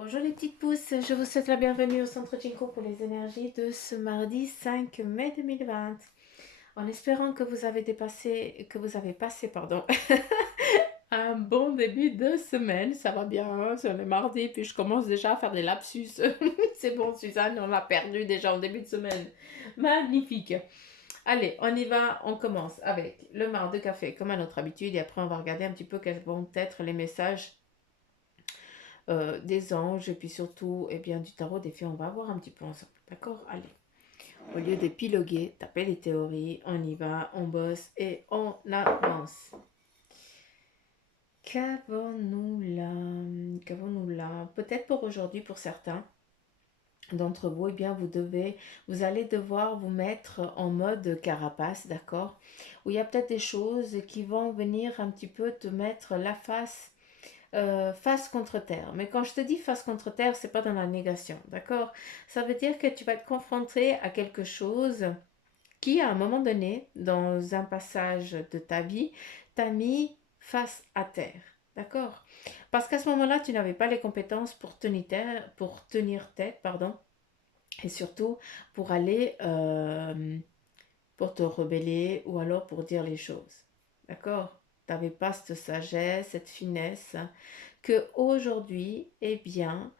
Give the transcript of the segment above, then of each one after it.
Bonjour les petites pousses, je vous souhaite la bienvenue au Centre Jinko pour les énergies de ce mardi 5 mai 2020. En espérant que vous avez passé, un bon début de semaine. Ça va bien, hein, c'est le mardi, puis je commence déjà à faire des lapsus. C'est bon, Suzanne, on l'a perdu déjà en début de semaine. Magnifique. Allez, on y va, on commence avec le marc de café, comme à notre habitude, et après on va regarder un petit peu quels vont être les messages des anges et puis surtout du tarot des fées. On va voir un petit peu ensemble, d'accord? Allez, au lieu d'épiloguer, taper les théories, on y va, on bosse et on avance. Qu'avons-nous là? Peut-être pour aujourd'hui, pour certains d'entre vous, vous allez devoir vous mettre en mode carapace, d'accord? Où il y a peut-être des choses qui vont venir un petit peu te mettre la face contre terre. Mais quand je te dis face contre terre, c'est pas dans la négation, d'accord? Ça veut dire que tu vas être confronté à quelque chose qui, à un moment donné, dans un passage de ta vie, t'a mis face à terre, d'accord? Parce qu'à ce moment-là, tu n'avais pas les compétences pour tenir tête, pardon, et surtout pour aller, pour te rebeller ou alors pour dire les choses, d'accord? Tu n'avais pas cette sagesse, cette finesse que aujourd'hui, eh bien,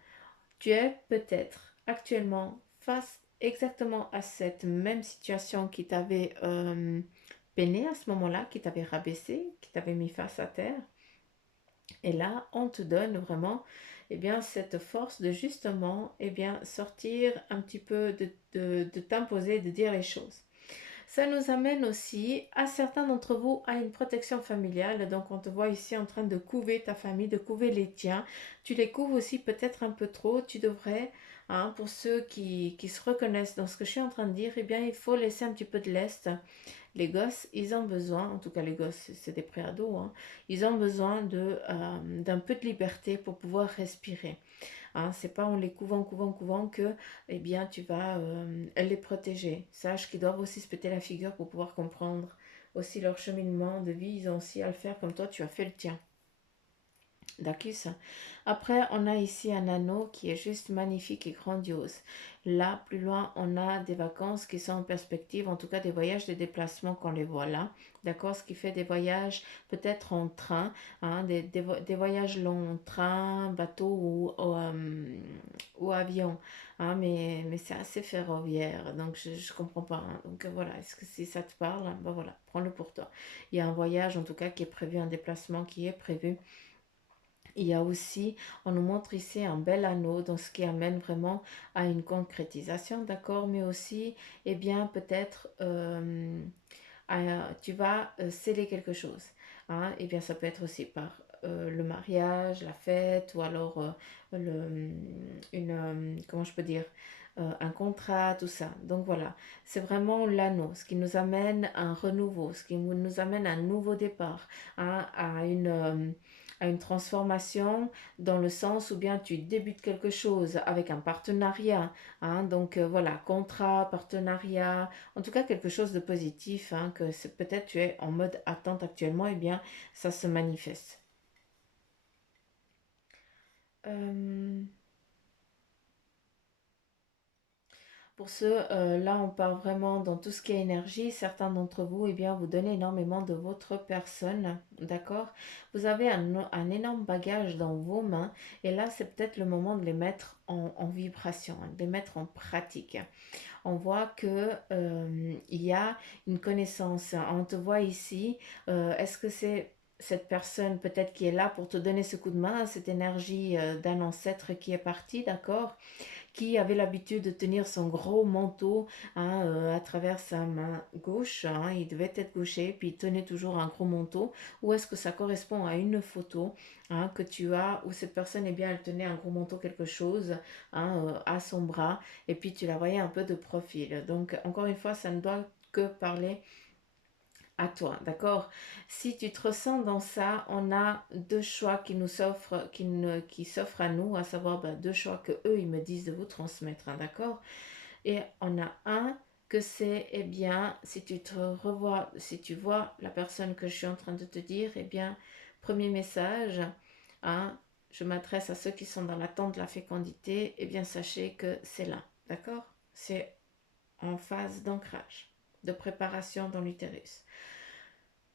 tu es peut-être actuellement face exactement à cette même situation qui t'avait peiné à ce moment-là, qui t'avait rabaissé, qui t'avait mis face à terre. Et là, on te donne vraiment cette force de justement sortir un petit peu, de t'imposer, de dire les choses. Ça nous amène aussi à certains d'entre vous à une protection familiale. Donc on te voit ici en train de couver ta famille, de couver les tiens. Tu les couves aussi peut-être un peu trop. Tu devrais, hein, pour ceux qui se reconnaissent dans ce que je suis en train de dire, il faut laisser un petit peu de lest. Les gosses, ils ont besoin, en tout cas les gosses, c'est des préados, hein, ils ont besoin d'un peu de liberté pour pouvoir respirer. Hein, c'est pas en les couvant que tu vas les protéger. Sache qu'ils doivent aussi se péter la figure pour pouvoir comprendre aussi leur cheminement de vie. Ils ont aussi à le faire comme toi, tu as fait le tien. D'accord. Après, on a ici un anneau qui est juste magnifique et grandiose. Là, plus loin, on a des vacances qui sont en perspective, en tout cas des voyages, des déplacements qu'on les voit là. D'accord? Ce qui fait des voyages peut-être en train, hein, des voyages longs, train, bateau ou avion. Hein, mais c'est assez ferroviaire, donc je ne comprends pas. Hein. Donc voilà, est-ce que si ça te parle, ben voilà, prends-le pour toi. Il y a un voyage en tout cas qui est prévu, un déplacement qui est prévu. Il y a aussi, on nous montre ici un bel anneau, donc ce qui amène vraiment à une concrétisation, d'accord, mais aussi, peut-être, tu vas sceller quelque chose. Hein, ça peut être aussi par le mariage, la fête, ou alors comment je peux dire, un contrat, tout ça. Donc voilà, c'est vraiment l'anneau, ce qui nous amène à un renouveau, ce qui nous amène à un nouveau départ, hein, à une transformation dans le sens où bien tu débutes quelque chose avec un partenariat, hein, donc voilà, contrat, partenariat, en tout cas quelque chose de positif, hein, que peut-être tu es en mode attente actuellement, ça se manifeste. Euh, Pour ce, là, on parle vraiment dans tout ce qui est énergie. Certains d'entre vous, vous donnez énormément de votre personne, d'accord? Vous avez un énorme bagage dans vos mains et là, c'est peut-être le moment de les mettre en vibration, hein, de les mettre en pratique. On voit que il y a une connaissance. On te voit ici. Est-ce que c'est cette personne peut-être qui est là pour te donner ce coup de main, cette énergie d'un ancêtre qui est parti, d'accord? Qui avait l'habitude de tenir son gros manteau, hein, à travers sa main gauche, hein, il devait être gaucher, puis il tenait toujours un gros manteau, ou est-ce que ça correspond à une photo, hein, que tu as, où cette personne, elle tenait un gros manteau, quelque chose, hein, à son bras, et puis tu la voyais un peu de profil. Donc, encore une fois, ça ne doit que parler à toi, d'accord? Si tu te ressens dans ça, on a deux choix qui nous s'offrent, qui s'offrent à nous, à savoir deux choix que eux ils me disent de vous transmettre, hein, d'accord? Et on a un que c'est, si tu te revois, si tu vois la personne que je suis en train de te dire, premier message, hein, je m'adresse à ceux qui sont dans l'attente de la fécondité, eh bien sachez que c'est là, d'accord? C'est en phase d'ancrage, de préparation dans l'utérus.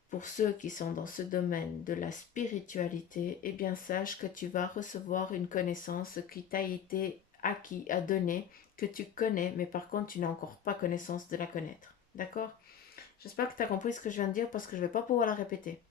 Pour ceux qui sont dans ce domaine de la spiritualité, eh bien sache que tu vas recevoir une connaissance qui t'a été acquis, à donner, que tu connais, mais par contre tu n'as encore pas connaissance de la connaître. D'accord? J'espère que tu as compris ce que je viens de dire parce que je ne vais pas pouvoir la répéter.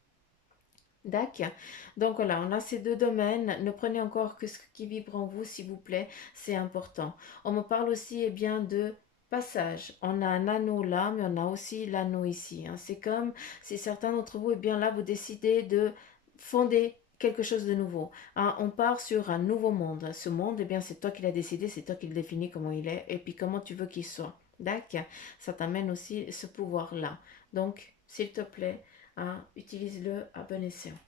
D'accord. Donc voilà, on a ces deux domaines. Ne prenez encore que ce qui vibre en vous, s'il vous plaît. C'est important. On me parle aussi bien de passage. On a un anneau là, mais on a aussi l'anneau ici. C'est comme si certains d'entre vous, bien là, vous décidez de fonder quelque chose de nouveau. On part sur un nouveau monde. Ce monde, bien, c'est toi qui l'as décidé, c'est toi qui le définis comment il est et puis comment tu veux qu'il soit. D'accord. Ça t'amène aussi ce pouvoir-là. Donc, s'il te plaît, utilise-le à bon escient.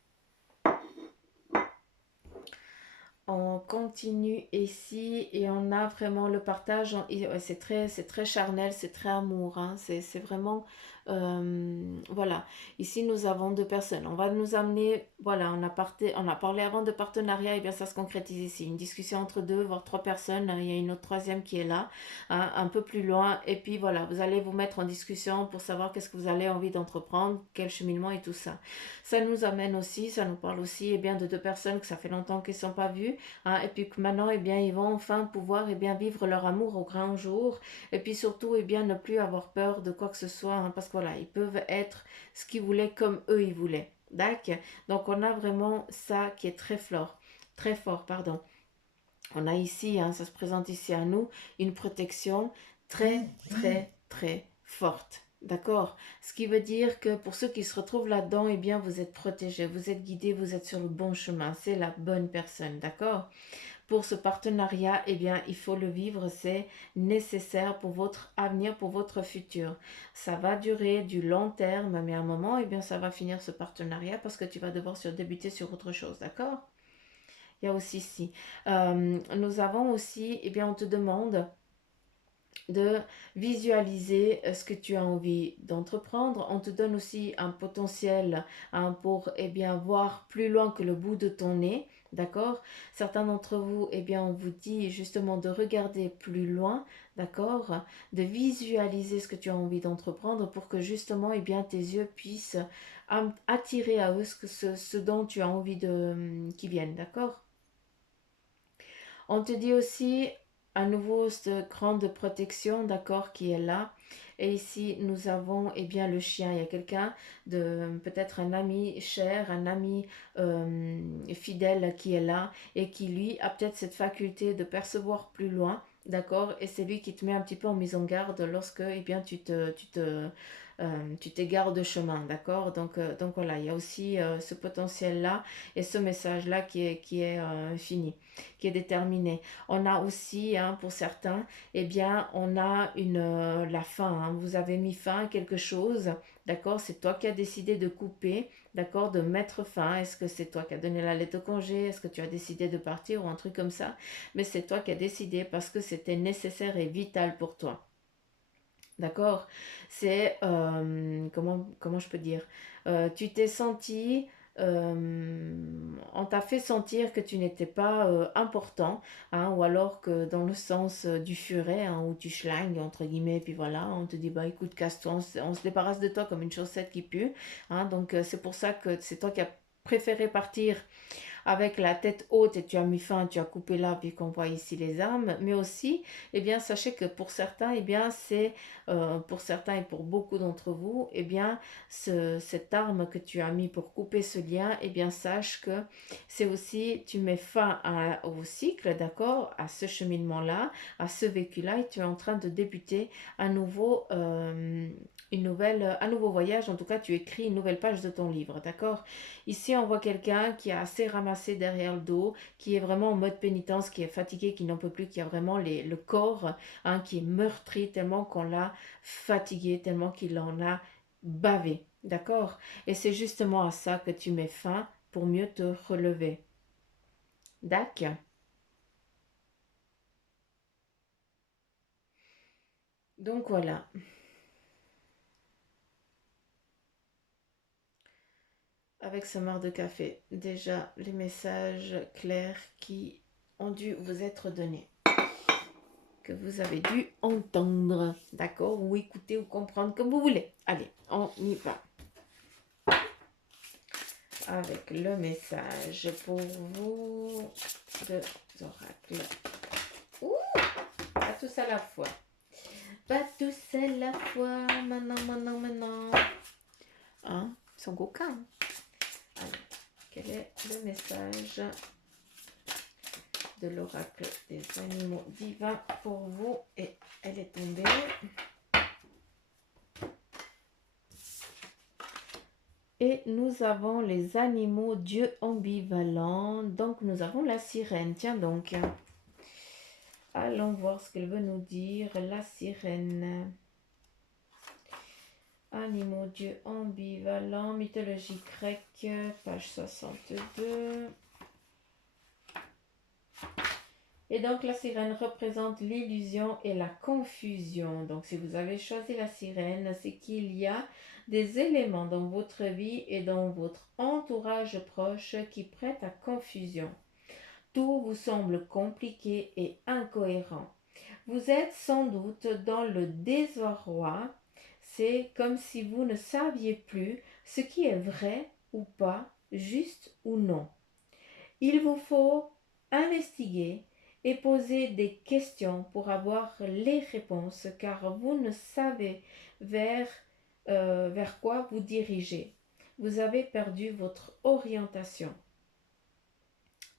On continue ici et on a vraiment le partage. C'est très charnel, c'est très amour. C'est vraiment voilà. Ici nous avons deux personnes. On va nous amener. Voilà, on a parlé avant de partenariat et bien ça se concrétise ici. Une discussion entre deux, voire trois personnes. Il y a une autre troisième qui est là, un peu plus loin. Et puis voilà, vous allez vous mettre en discussion pour savoir qu'est-ce que vous avez envie d'entreprendre, quel cheminement et tout ça. Ça nous amène aussi, ça nous parle aussi bien de deux personnes que ça fait longtemps qu'ils ne sont pas vues. Et puis que maintenant, bien, ils vont enfin pouvoir vivre leur amour au grand jour. Et puis surtout, bien, ne plus avoir peur de quoi que ce soit. Parce que voilà, ils peuvent être ce qu'ils voulaient comme eux, ils voulaient. D'accord. Donc, on a vraiment ça qui est très fort. Très fort, pardon. On a ici, ça se présente ici à nous, une protection très, très, très forte. D'accord? Ce qui veut dire que pour ceux qui se retrouvent là-dedans, bien, vous êtes protégés, vous êtes guidés, vous êtes sur le bon chemin. C'est la bonne personne. D'accord? Pour ce partenariat, bien, il faut le vivre, c'est nécessaire pour votre avenir, pour votre futur. Ça va durer du long terme, mais à un moment, bien, ça va finir ce partenariat parce que tu vas devoir débuter sur autre chose, d'accord? Il y a aussi ici. Nous avons aussi, bien, on te demande de visualiser ce que tu as envie d'entreprendre. On te donne aussi un potentiel pour bien voir plus loin que le bout de ton nez. D'accord? Certains d'entre vous, bien, on vous dit justement de regarder plus loin, d'accord? De visualiser ce que tu as envie d'entreprendre pour que justement, bien, tes yeux puissent attirer à eux ce dont tu as envie qu'ils viennent, d'accord? On te dit aussi à nouveau cette grande protection, d'accord, qui est là. Et ici, nous avons bien le chien. Il y a quelqu'un de peut-être un ami cher, un ami fidèle qui est là et qui lui a peut-être cette faculté de percevoir plus loin, d'accord. Et c'est lui qui te met un petit peu en mise en garde lorsque bien tu t'égares de chemin, d'accord. Donc voilà, il y a aussi ce potentiel-là et ce message-là qui est fini, qui est déterminé. On a aussi, pour certains, bien, on a la fin. Vous avez mis fin à quelque chose, d'accord. C'est toi qui as décidé de couper, d'accord, de mettre fin. Est-ce que c'est toi qui as donné la lettre de congé? Est-ce que tu as décidé de partir ou un truc comme ça? Mais c'est toi qui as décidé parce que c'était nécessaire et vital pour toi. D'accord? C'est, comment je peux dire? Tu t'es senti, on t'a fait sentir que tu n'étais pas important, ou alors que dans le sens du furet, où tu schlingues, entre guillemets, puis voilà, on te dit, bah écoute, casse-toi, on se débarrasse de toi comme une chaussette qui pue. Donc c'est pour ça que c'est toi qui as préféré partir avec la tête haute et tu as mis fin, tu as coupé là, puis qu'on voit ici les armes, mais aussi, sachez que pour certains, c'est pour certains et pour beaucoup d'entre vous, cette arme que tu as mis pour couper ce lien, sache que c'est aussi, tu mets fin au cycle, d'accord, à ce cheminement-là, à ce vécu-là, et tu es en train de débuter à nouveau un nouveau voyage, en tout cas tu écris une nouvelle page de ton livre, d'accord. Ici, on voit quelqu'un qui a assez ramassé derrière le dos, qui est vraiment en mode pénitence, qui est fatigué, qui n'en peut plus, qui a vraiment le corps qui est meurtri tellement qu'on l'a fatigué, tellement qu'il en a bavé. D'accord? Et c'est justement à ça que tu mets fin pour mieux te relever. D'accord? Donc voilà. avec ce marc de café. Déjà, les messages clairs qui ont dû vous être donnés, que vous avez dû entendre, d'accord, ou écouter ou comprendre comme vous voulez. Allez, on y va. Avec le message pour vous de l'oracle. Ouh, pas tous à la fois. Pas tous à la fois. Maintenant. Hein, ils sont coquins. Alors, quel est le message de l'oracle des animaux divins pour vous? Et elle est tombée. Et nous avons les animaux dieux ambivalents. Donc, nous avons la sirène. Tiens donc. Allons voir ce qu'elle veut nous dire. La sirène. Animaux dieux ambivalents. Mythologie grecque. Page 62. Et donc, la sirène représente l'illusion et la confusion. Donc, si vous avez choisi la sirène, c'est qu'il y a des éléments dans votre vie et dans votre entourage proche qui prêtent à confusion. Tout vous semble compliqué et incohérent. Vous êtes sans doute dans le désarroi. C'est comme si vous ne saviez plus ce qui est vrai ou pas, juste ou non. Il vous faut investiguer et poser des questions pour avoir les réponses, car vous ne savez vers quoi vous dirigez. Vous avez perdu votre orientation.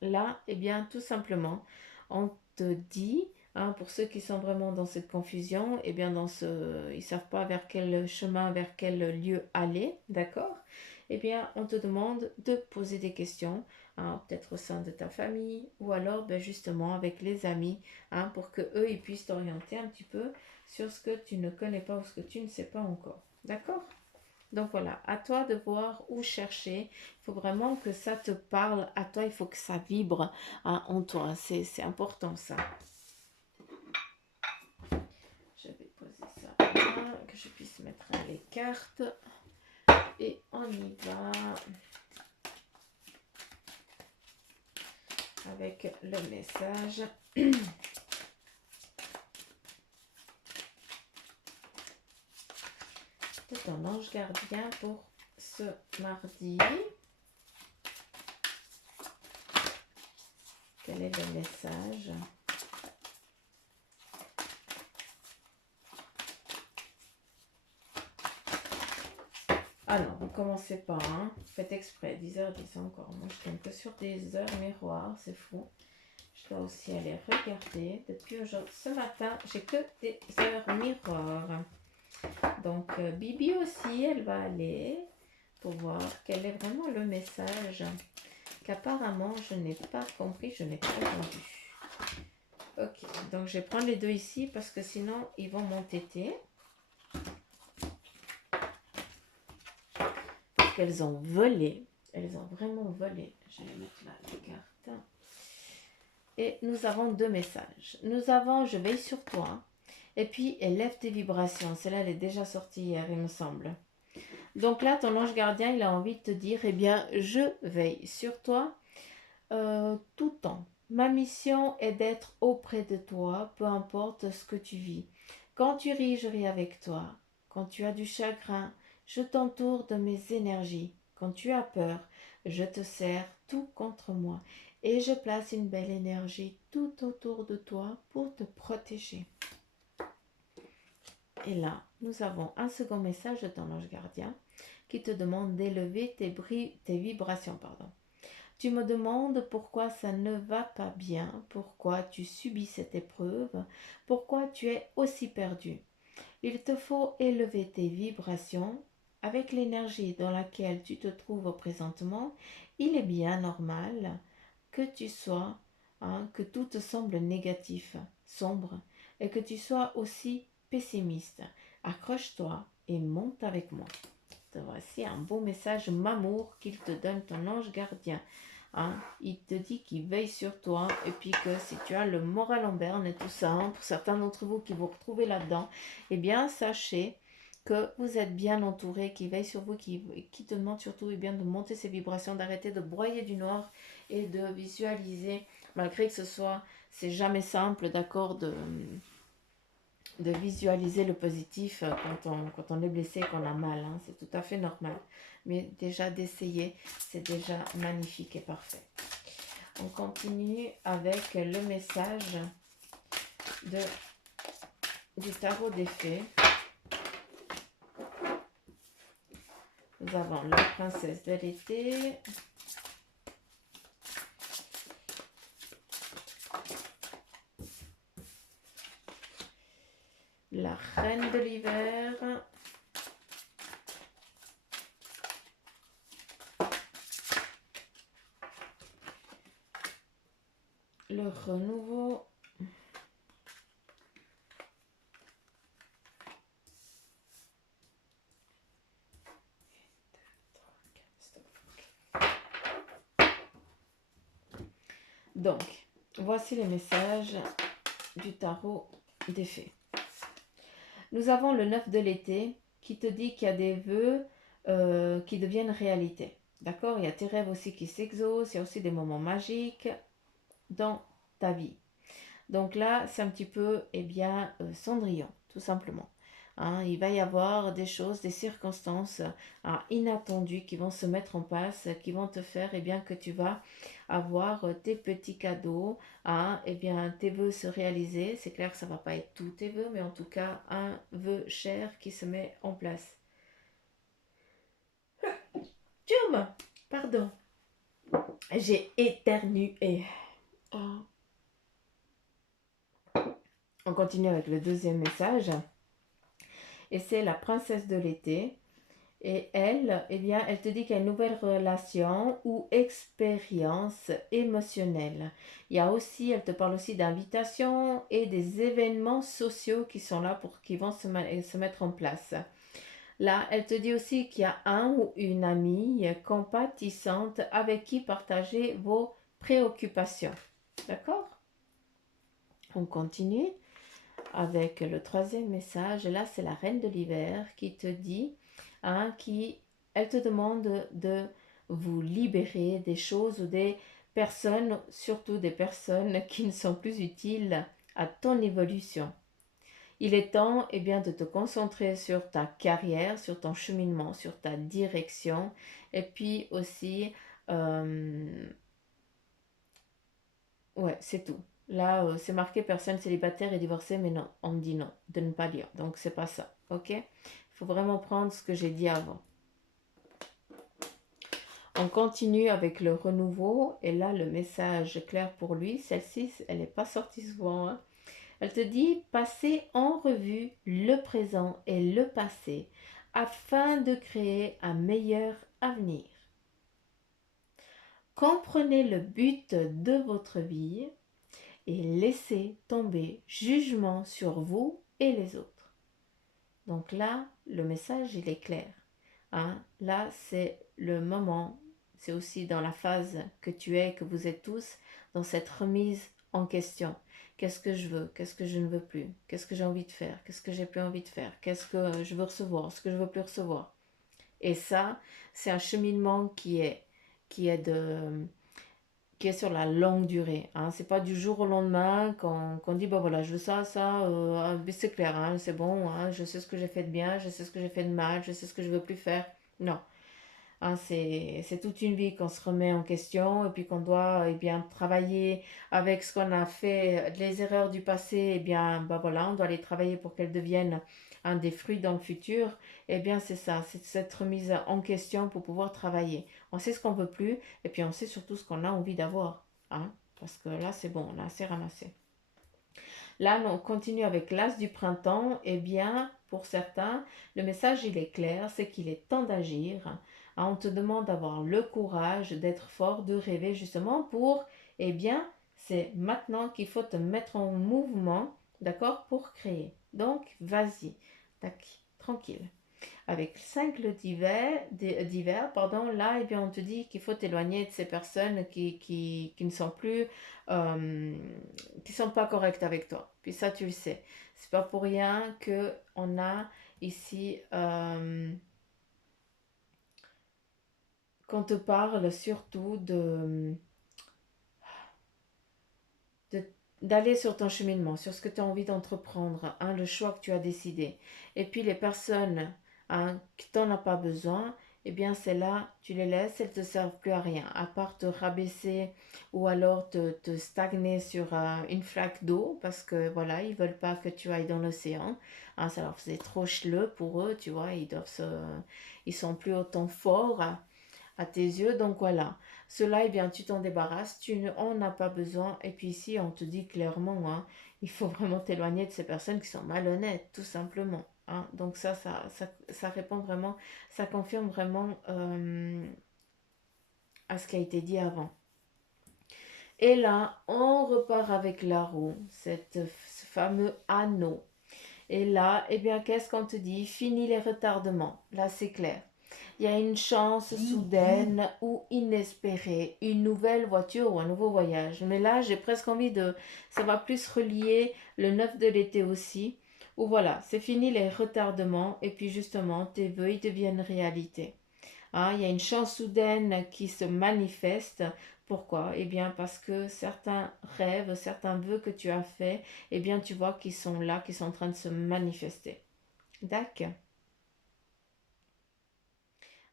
Là, eh bien, tout simplement, on te dit, hein, pour ceux qui sont vraiment dans cette confusion, eh bien, ils ne savent pas vers quel chemin, vers quel lieu aller, d'accord? Eh bien, on te demande de poser des questions, hein, peut-être au sein de ta famille, ou alors, ben, justement, avec les amis, hein, pour que eux ils puissent t'orienter un petit peu sur ce que tu ne connais pas ou ce que tu ne sais pas encore, d'accord? Donc voilà, à toi de voir où chercher. Il faut vraiment que ça te parle à toi, il faut que ça vibre, hein, en toi. C'est important ça. Je vais poser ça là, que je puisse mettre les cartes. Et on y va avec le message. De ton ange gardien pour ce mardi. Quel est le message? Ah non, vous ne commencez pas, hein. Faites exprès, 10h10 encore. Moi, je tombe que sur des heures miroirs, c'est fou. Je dois aussi aller regarder. Depuis aujourd'hui, ce matin, j'ai que des heures miroirs. Donc, Bibi aussi, elle va aller pour voir quel est vraiment le message qu'apparemment, je n'ai pas compris, je n'ai pas entendu. Ok, donc je vais prendre les deux ici parce que sinon, ils vont m'entêter. Parce qu'elles ont volé. Elles ont vraiment volé. Je vais mettre là les cartes. Et nous avons deux messages. Nous avons je veille sur toi. Et puis élève tes vibrations. Celle-là, elle est déjà sortie hier, il me semble. Donc là, ton ange gardien, il a envie de te dire, eh bien, je veille sur toi tout le temps. Ma mission est d'être auprès de toi, peu importe ce que tu vis. Quand tu ris, je ris avec toi. Quand tu as du chagrin, je t'entoure de mes énergies. Quand tu as peur, je te serre tout contre moi. Et je place une belle énergie tout autour de toi pour te protéger. Et là, nous avons un second message de ton ange gardien qui te demande d'élever tes vibrations. Tu me demandes pourquoi ça ne va pas bien, pourquoi tu subis cette épreuve, pourquoi tu es aussi perdu. Il te faut élever tes vibrations avec l'énergie dans laquelle tu te trouves présentement. Il est bien normal que tu sois, que tout te semble négatif, sombre, et que tu sois aussi pessimiste. Accroche-toi et monte avec moi. Voici un beau message m'amour qu'il te donne ton ange gardien. Hein, il te dit qu'il veille sur toi et puis que si tu as le moral en berne et tout ça, hein, pour certains d'entre vous qui vous retrouvez là-dedans, eh bien sachez que vous êtes bien entouré, qui veille sur vous, qui te demande surtout bien de monter ses vibrations, d'arrêter de broyer du noir et de visualiser, malgré que c'est jamais simple, d'accord, de visualiser le positif quand on est blessé, qu'on a mal, hein, c'est tout à fait normal. Mais déjà d'essayer, c'est déjà magnifique et parfait. On continue avec le message du tarot des fées. Nous avons la princesse de l'été, la reine de l'hiver, le renouveau, donc voici les messages du tarot des fées. Nous avons le 9 de l'été qui te dit qu'il y a des vœux qui deviennent réalité. D'accord? Il y a tes rêves aussi qui s'exaucent, il y a aussi des moments magiques dans ta vie. Donc là, c'est un petit peu, eh bien, Cendrillon, tout simplement. Hein, il va y avoir des choses, des circonstances inattendues qui vont se mettre en place, qui vont te faire eh bien, que tu vas avoir tes petits cadeaux, hein, eh bien, tes vœux se réaliser. C'est clair que ça ne va pas être tous tes vœux, mais en tout cas, un vœu cher qui se met en place. Tchoum! Pardon. J'ai éternué. Oh. On continue avec le deuxième message. Et c'est la princesse de l'été. Et elle, eh bien, elle te dit qu'il y a une nouvelle relation ou expérience émotionnelle. Il y a aussi, elle te parle aussi d'invitations et des événements sociaux qui sont là qui vont se mettre en place. Là, elle te dit aussi qu'il y a un ou une amie compatissante avec qui partager vos préoccupations. D'accord? On continue avec le troisième message. Là, c'est la reine de l'hiver qui te dit, hein, elle te demande de vous libérer des choses ou des personnes, surtout des personnes qui ne sont plus utiles à ton évolution. Il est temps eh bien, de te concentrer sur ta carrière, sur ton cheminement, sur ta direction et puis aussi, ouais, c'est tout. Là, c'est marqué personne célibataire et divorcée, mais non, on me dit non, de ne pas lire. Donc, c'est pas ça, ok? Il faut vraiment prendre ce que j'ai dit avant. On continue avec le renouveau, et là, le message clair pour lui, celle-ci, elle n'est pas sortie souvent, hein. Elle te dit, passez en revue le présent et le passé, afin de créer un meilleur avenir. Comprenez le but de votre vie, et laissez tomber jugement sur vous et les autres. Donc là, le message, il est clair. Hein? Là, c'est le moment, c'est aussi dans la phase que tu es, que vous êtes tous, dans cette remise en question. Qu'est-ce que je veux? Qu'est-ce que je ne veux plus? Qu'est-ce que j'ai envie de faire? Qu'est-ce que j'ai plus envie de faire? Qu'est-ce que je veux recevoir? Ce que je veux plus recevoir? Et ça, c'est un cheminement qui est sur la longue durée. Hein. C'est pas du jour au lendemain qu'on dit, bah voilà, je veux ça, c'est clair, hein, c'est bon, hein, je sais ce que j'ai fait de bien, je sais ce que j'ai fait de mal, je sais ce que je veux plus faire. Non. Hein, c'est toute une vie qu'on se remet en question et puis qu'on doit eh bien, travailler avec ce qu'on a fait, les erreurs du passé, eh bien, bah voilà, on doit les travailler pour qu'elles deviennent des fruits dans le futur. Eh bien, c'est ça, c'est cette remise en question pour pouvoir travailler. On sait ce qu'on veut plus et puis on sait surtout ce qu'on a envie d'avoir. Hein, parce que là, c'est bon, on a assez ramassé. Là, on continue avec l'as du printemps. Eh bien, pour certains, le message, il est clair, c'est qu'il est temps d'agir. Hein, on te demande d'avoir le courage, d'être fort, de rêver justement pour, eh bien, c'est maintenant qu'il faut te mettre en mouvement, d'accord, pour créer. Donc, vas-y, tac, tranquille. Avec 5 d'hiver, pardon, là, eh bien, on te dit qu'il faut t'éloigner de ces personnes qui ne sont plus, qui sont pas correctes avec toi. Puis ça, tu le sais. C'est pas pour rien que on a, ici qu'on te parle surtout de- d'aller sur ton cheminement, sur ce que tu as envie d'entreprendre, hein, le choix que tu as décidé. Et puis les personnes hein, qui t'en as pas besoin, eh bien c'est là, tu les laisses, elles te servent plus à rien, à part te rabaisser ou alors te stagner sur une flaque d'eau, parce que voilà, ils veulent pas que tu ailles dans l'océan. Hein, ça leur faisait trop cheleux pour eux, tu vois, ils sont plus autant forts à tes yeux. Donc voilà, cela, eh bien, tu t'en débarrasses, tu n'en as pas besoin. Et puis ici, on te dit clairement, hein, il faut vraiment t'éloigner de ces personnes qui sont malhonnêtes, tout simplement. Hein. Donc ça répond vraiment, ça confirme vraiment à ce qui a été dit avant. Et là, on repart avec la roue, ce fameux anneau. Et là, eh bien, qu'est-ce qu'on te dit? Fini les retardements. Là, c'est clair. Il y a une chance soudaine ou inespérée, une nouvelle voiture ou un nouveau voyage. Mais là, j'ai presque envie de... Ça va plus relier le 9 de l'été aussi, où voilà, c'est fini les retardements et puis justement, tes vœux, ils deviennent réalité. Hein, il y a une chance soudaine qui se manifeste. Pourquoi? Eh bien, parce que certains rêves, certains vœux que tu as faits, eh bien, tu vois qu'ils sont là, qu'ils sont en train de se manifester. D'accord.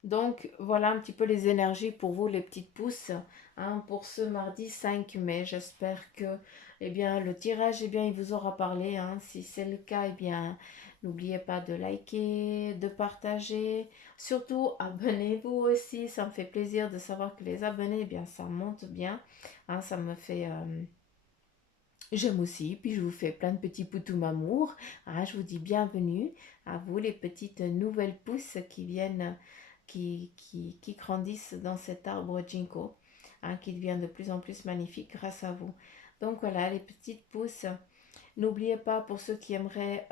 Donc, voilà un petit peu les énergies pour vous, les petites pousses, hein, pour ce mardi 5 mai. J'espère que eh bien, le tirage, eh bien, il vous aura parlé. Hein. Si c'est le cas, eh bien, n'oubliez pas de liker, de partager. Surtout, abonnez-vous aussi. Ça me fait plaisir de savoir que les abonnés, eh bien, ça monte bien. Hein, ça me fait... j'aime aussi, puis je vous fais plein de petits poutous amour. Hein, je vous dis bienvenue à vous les petites nouvelles pousses qui viennent, qui grandissent dans cet arbre Ginkgo, hein, qui devient de plus en plus magnifique grâce à vous. Donc voilà, les petites pousses. N'oubliez pas, pour ceux qui aimeraient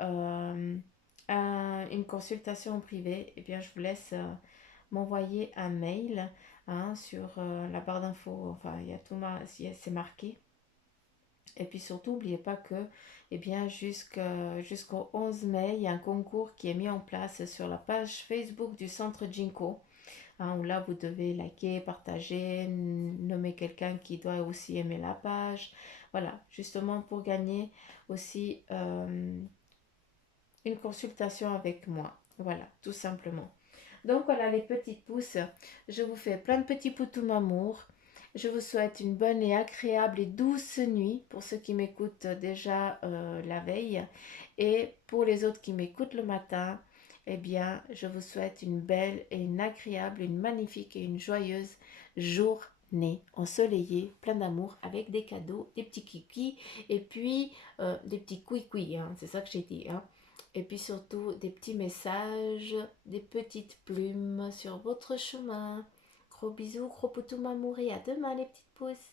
une consultation privée, eh bien je vous laisse m'envoyer un mail hein, sur la barre d'infos. Enfin, il y a tout, c'est marqué. Et puis surtout, n'oubliez pas que eh bien, jusqu'au 11 mai, il y a un concours qui est mis en place sur la page Facebook du Centre Ginkgo. Hein, où là, vous devez liker, partager, nommer quelqu'un qui doit aussi aimer la page. Voilà, justement pour gagner aussi une consultation avec moi. Voilà, tout simplement. Donc voilà les petites pousses, je vous fais plein de petits poutous amour. Je vous souhaite une bonne et agréable et douce nuit pour ceux qui m'écoutent déjà la veille. Et pour les autres qui m'écoutent le matin, eh bien, je vous souhaite une belle et une agréable, une magnifique et une joyeuse journée ensoleillée, plein d'amour, avec des cadeaux, des petits kikis et puis des petits couicouis, hein, c'est ça que j'ai dit. Hein. Et puis surtout des petits messages, des petites plumes sur votre chemin. Gros bisous, gros poutou mamouri, à demain les petites pousses.